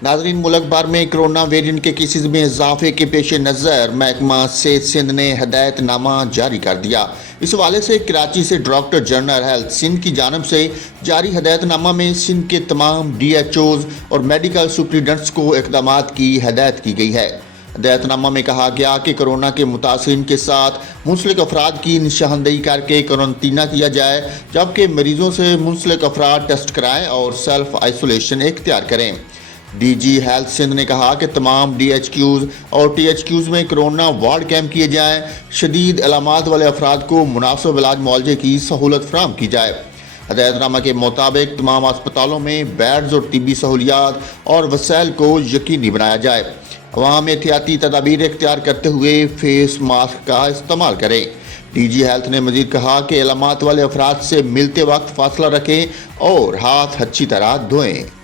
नाज़रीन, मुल्क भर में कोरोना वेरिएंट के केसेस में इजाफे के पेश नज़र महकमा सेहत सिंध ने हदायतनामा जारी कर दिया। इस हवाले से कराची से डायरेक्टर जनरल हेल्थ सिंध की जानब से जारी हदायतनामा में सिंध के तमाम DHOs और मेडिकल सुप्रिटेंडेंट्स को इक़दाम की हदायत की गई है। हदायतनामा में कहा गया कि कोरोना के मुतासिरीन के साथ मुंसलिक अफराद की निशानदेही करके क्वारंटीना किया जाए, जबकि मरीजों से मुंसलिक अफराद टेस्ट कराएं और सेल्फ आइसोलेशन इख्तियार करें। DG हेल्थ सिंध ने कहा कि तमाम DHQs और THQs में कोरोना वार्ड कैंप किए जाएं, शदीद अलामात वाले अफराद को मुनासिब इलाज मुआलजे की सहूलत फराहम की जाए। हदायतनामा के मुताबिक तमाम अस्पतालों में बेड्स और तिब्बी सहूलियात और वसाइल को यकीनी बनाया जाए। अवाम एहतियाती तदाबीर इख्तियार करते हुए फेस मास्क का इस्तेमाल करें। DG हेल्थ ने मजीद कहा कि अलामात वाले अफराद से मिलते वक्त फासला रखें और हाथ अच्छी तरह धोएं।